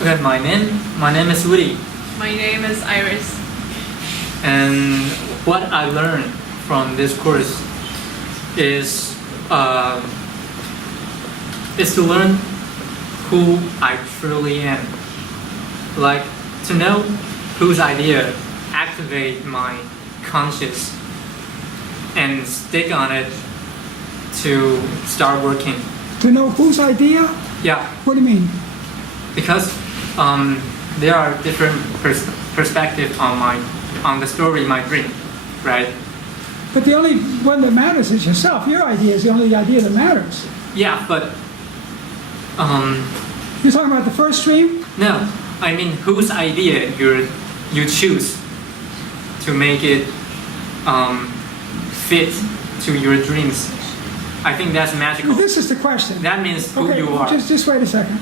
Okay, my name is Woody, My name is Iris. and what I learned from this course is to learn who I truly am, like to know whose idea activate my conscious and stick on it to start working. To know whose idea? Yeah, What do you mean? because there are different perspectives on the story, my dream, right? But the only one that matters is yourself. Your idea is the only idea that matters. Yeah, but You're talking about the first dream? no, I mean whose idea you choose to make it fit to your dreams. I think that's magical. This is the question. That means who Okay, you are. just wait a second.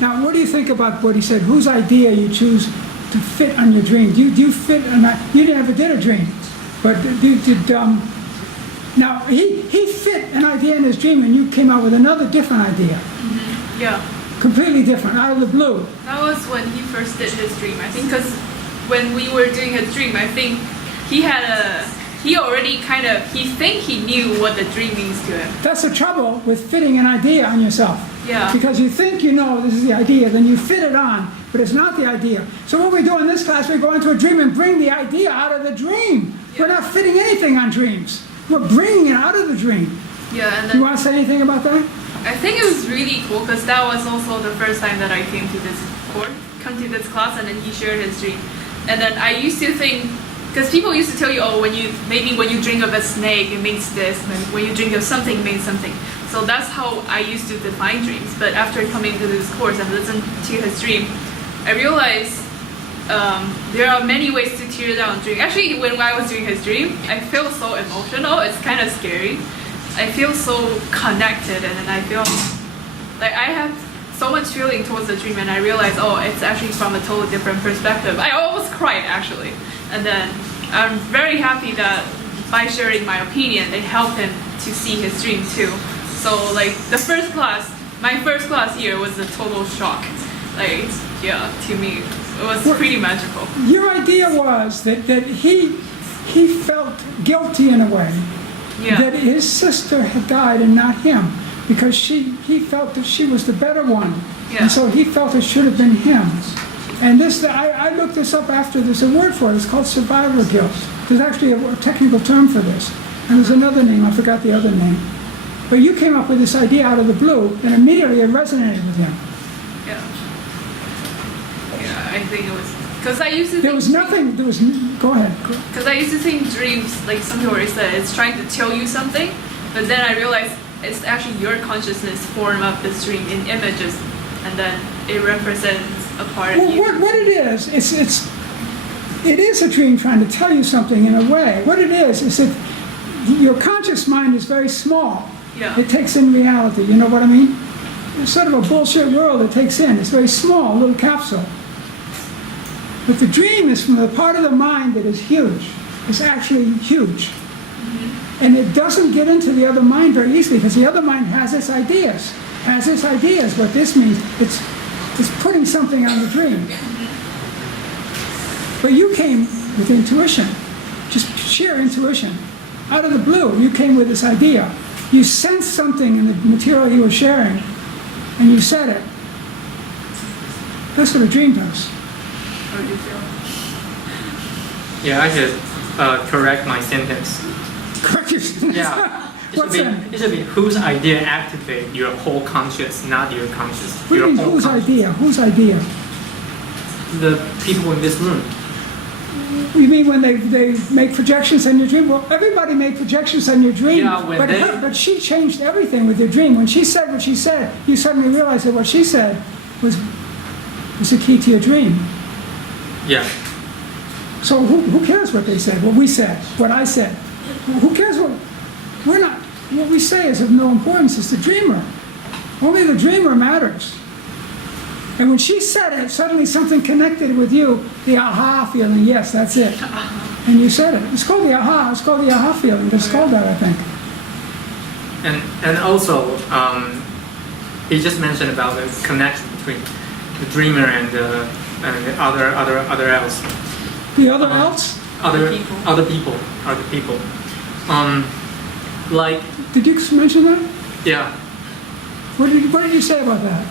Now, what do you think about what he said? Whose idea you choose to fit on your dream? Do you fit on that? You never did a dream, but now he fit an idea in his dream, and you came out with another different idea, Yeah, completely different, out of the blue. that was when he first did his dream. I think because when we were doing his dream, I think he already he knew what the dream means to him. That's the trouble with fitting an idea on yourself. Yeah. Because you think you know this is the idea, then you fit it on, but it's not the idea. So what we do in this class, we go into a dream and bring the idea out of the dream. Yeah. We're not fitting anything on dreams. We're bringing it out of the dream. Yeah, and You then want to say anything about that? I think it was really cool because that was also the first time that I came to this class, and then he shared his dream. And then I used to think, because people used to tell you, oh, when you dream of a snake, it means this, and when you dream of something, it means something. So that's how I used to define dreams. But after coming to this course and listening to his dream, I realized there are many ways to tear down a dream. Actually, when I was doing his dream, I feel so emotional. It's kind of scary. I feel so connected, and then I feel like I have so much feeling towards the dream, and I realized, oh, it's actually from a totally different perspective. I almost cried, actually. And then I'm very happy that by sharing my opinion, it helped him to see his dream too. So like my first class here was a total shock. Like, yeah, to me, it was pretty magical. Your idea was that he felt guilty in a way. Yeah. That his sister had died and not him, because he felt that she was the better one. Yeah. And so he felt it should have been him. And this, I looked this up after, there's a word for it, it's called survivor guilt. There's actually a technical term for this. And there's another name, I forgot the other name. But you came up with this idea out of the blue, and immediately it resonated with him. Yeah. Yeah, I think it was because I used to. There was nothing, go ahead. Because I used to think dreams, like something where it's trying to tell you something, but then I realized it's actually your consciousness form up this dream in images, and then it represents a part of you. What it is, it is a dream trying to tell you something in a way. What it is that your conscious mind is very small. Yeah. It takes in reality, you know what I mean? It's sort of a bullshit world it takes in. It's very small, a little capsule. But the dream is from the part of the mind that is huge. It's actually huge. Mm-hmm. And it doesn't get into the other mind very easily because the other mind has its ideas. What this means, it's putting something on the dream. But you came with intuition, just sheer intuition. Out of the blue, you came with this idea. You sensed something in the material you were sharing, and you said it. That's what a dream does. How do you feel? Yeah, I should correct my sentence. Correct your sentence. Yeah. What's that? It should be whose idea activate your whole conscious, not your conscious. What do you your mean, whole whose conscious. idea? Whose idea? The people in this room. You mean when they make projections on your dream? Well, everybody made projections on your dream, Yeah, when but she changed everything with your dream. When she said what she said, you suddenly realized that what she said was the key to your dream. Yeah. So who cares what they said, what we said, what I said? Who cares what we say is of no importance. It's the dreamer. Only the dreamer matters. And when she said it, suddenly something connected with you, the aha feeling, yes, that's it. And you said it. It's called the aha feeling. It's called that, I think. And also, he just mentioned about the connection between the dreamer and the other else. The other else? Other people. people. Like, Did you mention that? yeah. What did you say about that?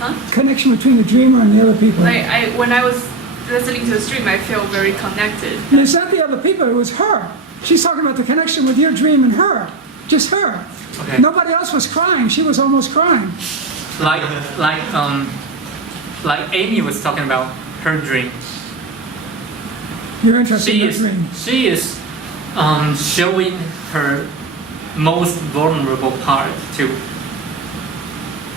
Huh? Connection between the dreamer and the other people. When I was listening to the stream, I feel very connected. And it's not the other people, it was her. She's talking about the connection with your dream and her. Just her. Okay. Nobody else was crying. She was almost crying. Like Amy was talking about her dream. You're interested in your dream. She is showing her most vulnerable part to.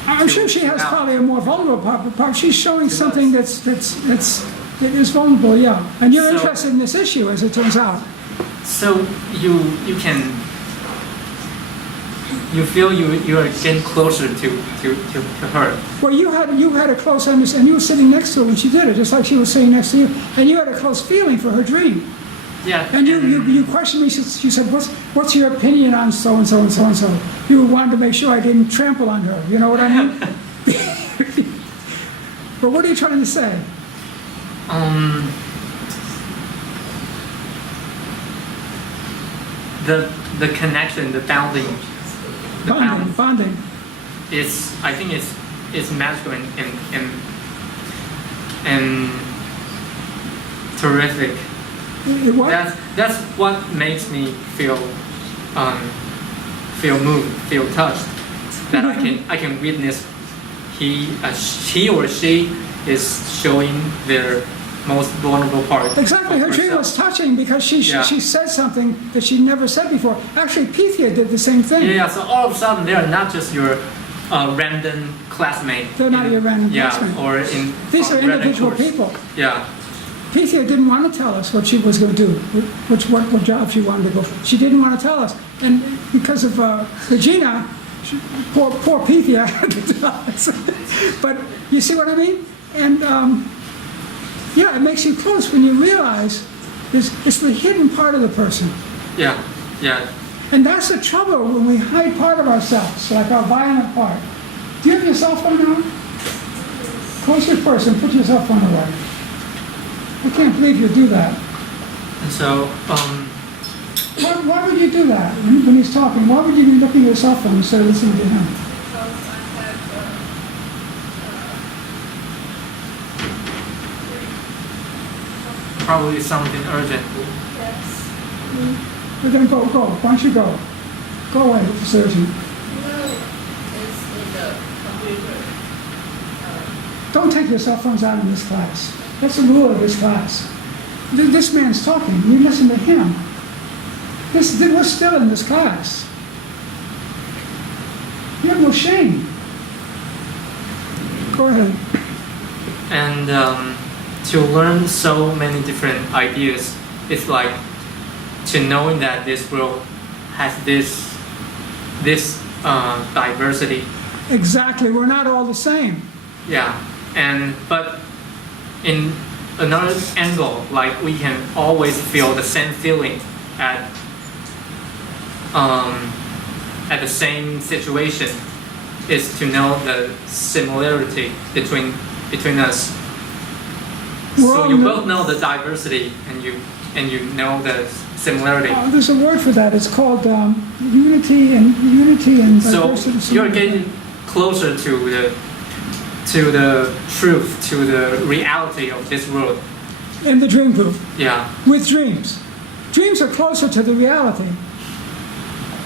I'm sure she has probably a more vulnerable part. She's showing something that is vulnerable, yeah. And you're interested in this issue, as it turns out. So you feel you are getting closer to her. Well, you had a close understanding. You were sitting next to her when she did it, just like she was sitting next to you, and you had a close feeling for her dream. Yeah. And you questioned me. She said, "What's your opinion on so and so and so and so?" You wanted to make sure I didn't trample on her. You know what I mean? But what are you trying to say? The connection, the bounding. Bonding. I think it's magical and terrific. What? That's what makes me feel moved, feel touched. That I can witness he or she is showing their most vulnerable part. Exactly. of Her dream herself. was touching because she said something that she never said before. Actually, Pythia did the same thing. Yeah, so all of a sudden they are not just your random classmate. They're not your random classmate. Or in These are random individual course. people. Yeah. Pythia didn't want to tell us what she was going to do, what job she wanted to go for. She didn't want to tell us. And because of Regina, poor Pythia had to tell us. But you see what I mean? And yeah, it makes you close when you realize it's the hidden part of the person. Yeah. Yeah. And that's the trouble when we hide part of ourselves, like our violent part. Do you have your cell phone now? Close your purse and put your cell phone away. I can't believe you do that. And so Why would you do that when he's talking? Why would you be looking at your cell phone instead of listening to him? probably something urgent. Yes. But then go. Why don't you go? Go away if it's urgent. No, it's in the computer. Don't take your cell phones out in this class. That's the rule of this class. This man's talking. You listen to him. We're still in this class. You have no shame. Go ahead. And to learn so many different ideas, it's like to knowing that this world has this diversity. Exactly. We're not all the same. Yeah, but in another angle, like we can always feel the same feeling at the same situation, is to know the similarity between us. So you both know the diversity, and you know the similarity. There's a word for that. It's called unity and diversity. So you're getting closer to the truth, to the reality of this world. In the dream group. Yeah. With dreams. Dreams are closer to the reality.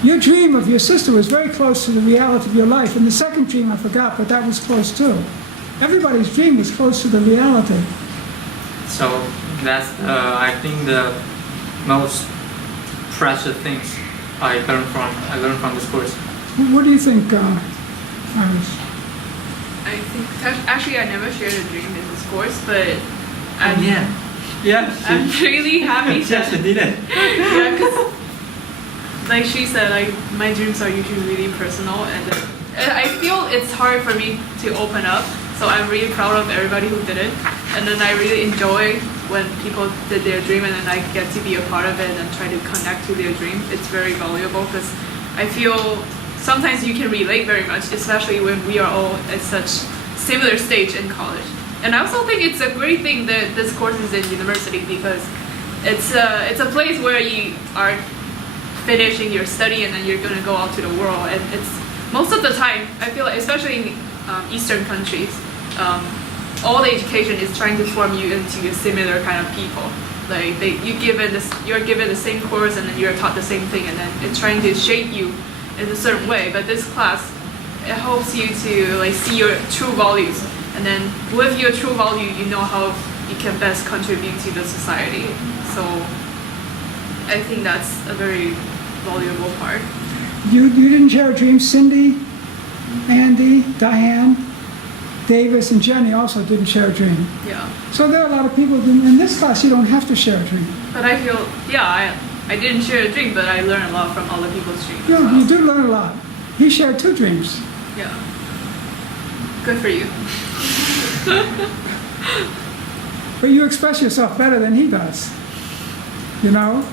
Your dream of your sister was very close to the reality of your life. And the second dream I forgot, but that was close too. Everybody's dream is close to the reality. So that's I think the most precious things I learned from this course. What do you think, Iris? I think actually I never shared a dream in this course, but I'm I'm really happy that she did it. yeah, because like she said, like my dreams are usually really personal, and I feel it's hard for me to open up. So I'm really proud of everybody who did it, and then I really enjoy when people did their dream, and then I get to be a part of it and try to connect to their dream. It's very valuable because I feel sometimes you can relate very much, especially when we are all at such similar stage in college. And I also think it's a great thing that this course is in university because it's a place where you are finishing your study and then you're going to go out to the world. And it's most of the time, I feel like, especially in Eastern countries, all the education is trying to form you into a similar kind of people. Like you're given the same course and then you're taught the same thing, and then it's trying to shape you in a certain way. But this class, it helps you to like see your true values, and then with your true value, you know how you can best contribute to the society. So I think that's a very valuable part. You didn't share a dream. Cindy, Andy, Diane, Davis, and Jenny also didn't share a dream. Yeah. So there are a lot of people in this class you don't have to share a dream. But I feel, I didn't share a dream, but I learned a lot from other people's dreams. Yeah, as well. you did learn a lot. He shared 2 dreams. Yeah. Good for you. But you express yourself better than he does. You know?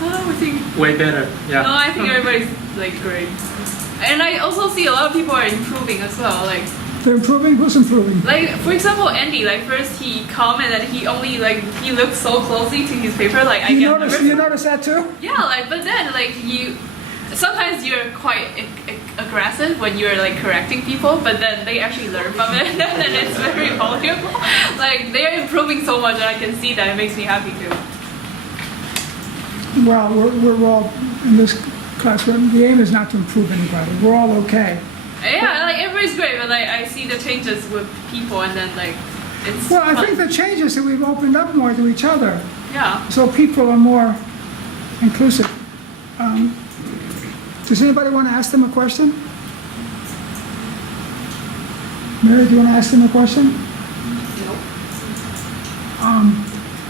I think. Way better. Yeah. No, I think everybody's like great. And I also see a lot of people are improving as well. They're improving? Who's improving? Like for example, Andy. Like first he commented and he only he looked so closely to his paper. Like I You get notice, nervous. you notice that too? Yeah, but then sometimes you're quite aggressive when you're like correcting people, but then they actually learn from it, and then it's very valuable. Like they're improving so much, and I can see that. It makes me happy too. Well, we're all in this class. The aim is not to improve anybody. We're all okay. Yeah, like everybody's great, but like I see the changes with people, and then like it's. Well, I fun. think the change is that we've opened up more to each other. Yeah. So people are more inclusive. Does anybody want to ask them a question? Mary, do you want to ask them a question? No.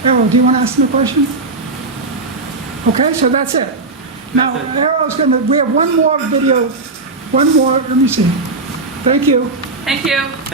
Errol, do you want to ask them a question? Okay, so that's it. Now, That's it. Errol's going to, we have one more video, let me see. Thank you. Thank you.